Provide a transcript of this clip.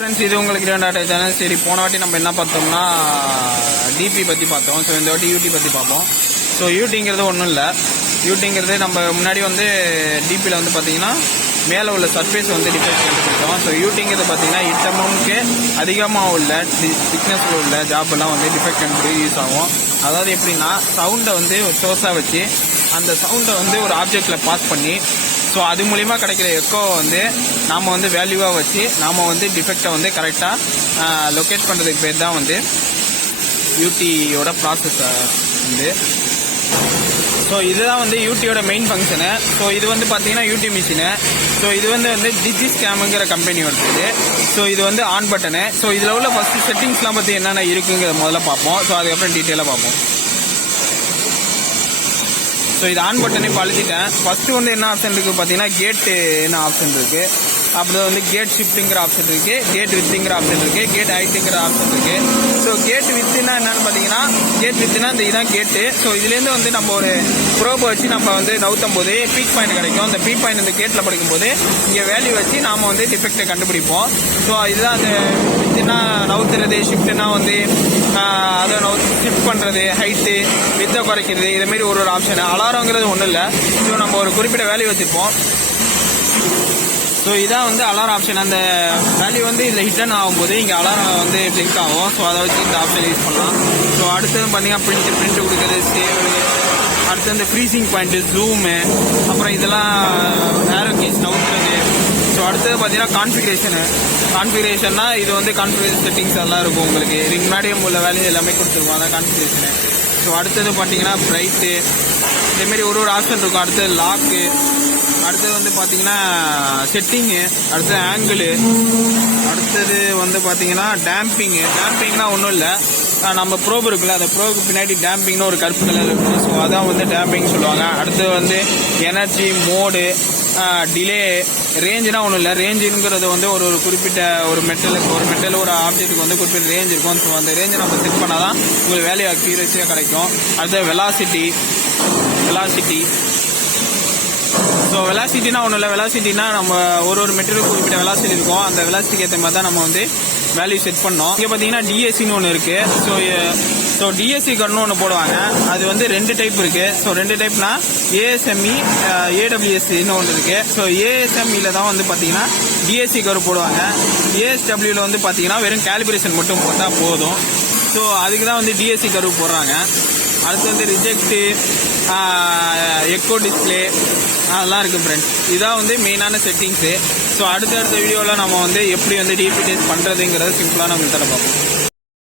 Friends, இது உங்களுக்கு tata channel. சரி, போன வாட்டி நம்ம என்ன பார்த்தோம்னா டிபி பற்றி பார்த்தோம். ஸோ இந்த வாட்டி யூடி பற்றி பார்ப்போம். ஸோ யூடிங்கிறது ஒன்றும் இல்லை. யூடிங்கிறது நம்ம முன்னாடி வந்து டிபியில் வந்து பார்த்தீங்கன்னா மேலே உள்ள சர்ஃபேஸ் வந்து டிஃபெக்ட் கண்டுபிடிச்சோம். ஸோ யூடிங்கிறது பார்த்தீங்கன்னா இட்டமுக்கு அதிகமாக உள்ள திக்னஸில் உள்ள ஜாப்லாம் வந்து டிஃபெக்ட் கண்டுபிடி யூஸ் ஆகும். அதாவது எப்படின்னா, சவுண்டை வந்து ஒரு சோர்ஸாக வச்சு அந்த சவுண்டை வந்து ஒரு ஆப்ஜெக்டில் பாஸ் பண்ணி ஸோ அது மூலிமா கிடைக்கிற எக்கோவை வந்து நாம் வந்து வேல்யூவாக வச்சு நாம் வந்து டிஃபெக்டை வந்து கரெக்டாக லொக்கேட் பண்ணுறதுக்கு பேர் தான் வந்து யூடியோட ப்ராசஸ் வந்து. ஸோ இதுதான் வந்து யூடியோட மெயின் ஃபங்க்ஷனு. ஸோ இது வந்து பார்த்தீங்கன்னா யூடி மிஷினு. ஸோ இது வந்து டிஜிஸ்கேமுங்கிற கம்பெனி வருது. ஸோ இது வந்து ஆன் பட்டனு. ஸோ இதில் உள்ள ஃபஸ்ட்டு செட்டிங்ஸ்லாம் பற்றி என்னென்ன இருக்குங்கிறத முதல்ல பார்ப்போம். ஸோ அதுக்கப்புறம் டீட்டெயிலாக பார்ப்போம். ஸோ இது ஆன் பட்டனே பழுத்திட்டேன். ஃபஸ்ட்டு வந்து என்ன ஆப்ஷன் இருக்குது பார்த்தீங்கன்னா, கேட்டு என்ன ஆப்ஷன் இருக்குது. அப்புறம் வந்து கேட் ஷிஃப்ட்டுங்கிற ஆப்ஷன் இருக்குது, கேட் வித்துங்கிற ஆப்ஷன் இருக்குது, கேட் ஹைட்டுங்கிற ஆப்ஷன் இருக்குது. ஸோ கேட் வித்துனா என்னென்னு பார்த்தீங்கன்னா, கேட் வித்துனா இந்த இதுதான் கேட்டு. ஸோ இதுலேருந்து வந்து நம்ம ஒரு ப்ரோபை வச்சு நம்ம வந்து நவுத்தும் போது பீக் பாயிண்ட் கிடைக்கும். அந்த பீக் பாயிண்ட் இந்த கேட்டில் படிக்கும்போது இங்கே வேல்யூ வச்சு நாம் வந்து டிஃபெக்டை கண்டுபிடிப்போம். ஸோ இதுதான் அந்த வித்துனா நவுத்துறது, ஷிஃப்ட்னா வந்து அதை ஷிஃப்ட் பண்ணுறது, ஹைட்டு வித்தை குறைக்கிறது, இதுமாரி ஒரு ஆப்ஷன். அலாரங்கிறது ஒன்றும் இல்லை. ஸோ நம்ம ஒரு குறிப்பிட்ட வேல்யூ வச்சுருப்போம். ஸோ இதான் வந்து அலாரம் ஆப்ஷன். அந்த வேல்யூ வந்து இதில் ஹிட்டன் ஆகும்போது இங்கே அலாரம் வந்து பிளிங்க் ஆகும். ஸோ அதை வச்சு இந்த ஆப்ஷன் யூஸ் பண்ணலாம். ஸோ அடுத்தது பார்த்தீங்கன்னா பிரிண்ட் கொடுக்குறது, சேவ், அடுத்து வந்து ஃப்ரீசிங் பாயிண்ட்டு, ஜூமு, அப்புறம் இதெல்லாம் ஏரோ கீஸ் நவுத்துறது. ஸோ அடுத்தது பார்த்தீங்கன்னா கான்ஃபிகரேஷன்னா இது வந்து கான்ஃபிகரேஷன் செட்டிங்ஸ் எல்லாம் இருக்கும் உங்களுக்கு. இதுக்கு முன்னாடி உள்ள வேல்யூ எல்லாமே கொடுத்துருவோம், அதான் கான்ஃபிகரேஷனு. ஸோ அடுத்தது பார்த்தீங்கன்னா பிரைட்டு, இதேமாரி ஒரு ஆப்ஷன் இருக்கும். அடுத்தது லாக்கு, அடுத்தது வந்து பார்த்தீங்கன்னா செட்டிங்கு, அடுத்தது ஆங்கிள், அடுத்தது வந்து பார்த்தீங்கன்னா டேம்பிங்னா ஒன்றும் இல்லை, நம்ம ப்ரோப் இருக்குல்ல, அந்த ப்ரோபுக்கு பின்னாடி டேம்பிங்னு ஒரு கருப்பு கலர் இருக்கும். ஸோ அதான் வந்து டேம்பிங் சொல்லுவாங்க. அடுத்தது வந்து எனர்ஜி, மோடு, டிலே, ரேஞ்சுனா ஒன்றும் இல்லை. ரேஞ்சுங்கிறது வந்து ஒரு குறிப்பிட்ட ஒரு மெட்டல் ஒரு ஆப்ஜெக்ட்டுக்கு வந்து குறிப்பிட்ட ரேஞ்ச் இருக்கும். ஸோ அந்த ரேஞ்சை நம்ம செட் பண்ணால் தான் உங்களுக்கு வேல்யூ அக்யூரஸியாக கிடைக்கும். அடுத்தது வெலாசிட்டி. ஸோ வெலாசிட்டினா ஒன்றும் இல்லை. வெலாசிட்டினா நம்ம ஒரு மெட்டீரியல் குறிப்பிட்ட வெலாசிட்டி இருக்கும். அந்த வெலாசிட்டிக்கு ஏற்ற மாதிரி தான் நம்ம வந்து வேல்யூ செட் பண்ணோம். இங்கே பார்த்தீங்கன்னா டிஎஸ்சின்னு ஒன்று இருக்குது. ஸோ டிஎஸ்சி கர்னு ஒன்று போடுவாங்க. அது வந்து 2 டைப் இருக்குது. ஸோ 2 டைப்னா ஏஎஸ்எம்இ, ஏடபிள்யூஎஸ்சின்னு ஒன்று இருக்குது. ஸோ ஏஎஸ்எம்இல தான் வந்து பார்த்தீங்கன்னா டிஎஸ்சி கர் போடுவாங்க. ஏஎஸ்டபிள்யூவில் வந்து பார்த்தீங்கன்னா வெறும் கேலிபிரேஷன் மட்டும் போட்டால் போதும். ஸோ அதுக்கு தான் வந்து டிஎஸ்சி கர்வு போடுறாங்க. அடுத்து வந்து ரிஜெக்ட்டு, எக்கோ டிஸ்பிளே, அதெல்லாம் இருக்குது ஃப்ரெண்ட்ஸ். இதான் வந்து மெயினான செட்டிங்ஸு. ஸோ அடுத்தடுத்த வீடியோவில் நம்ம வந்து எப்படி வந்து டிபி டெஸ்ட் பண்ணுறதுங்கிறத சிம்பிளாக நம்ம தர பார்ப்போம்.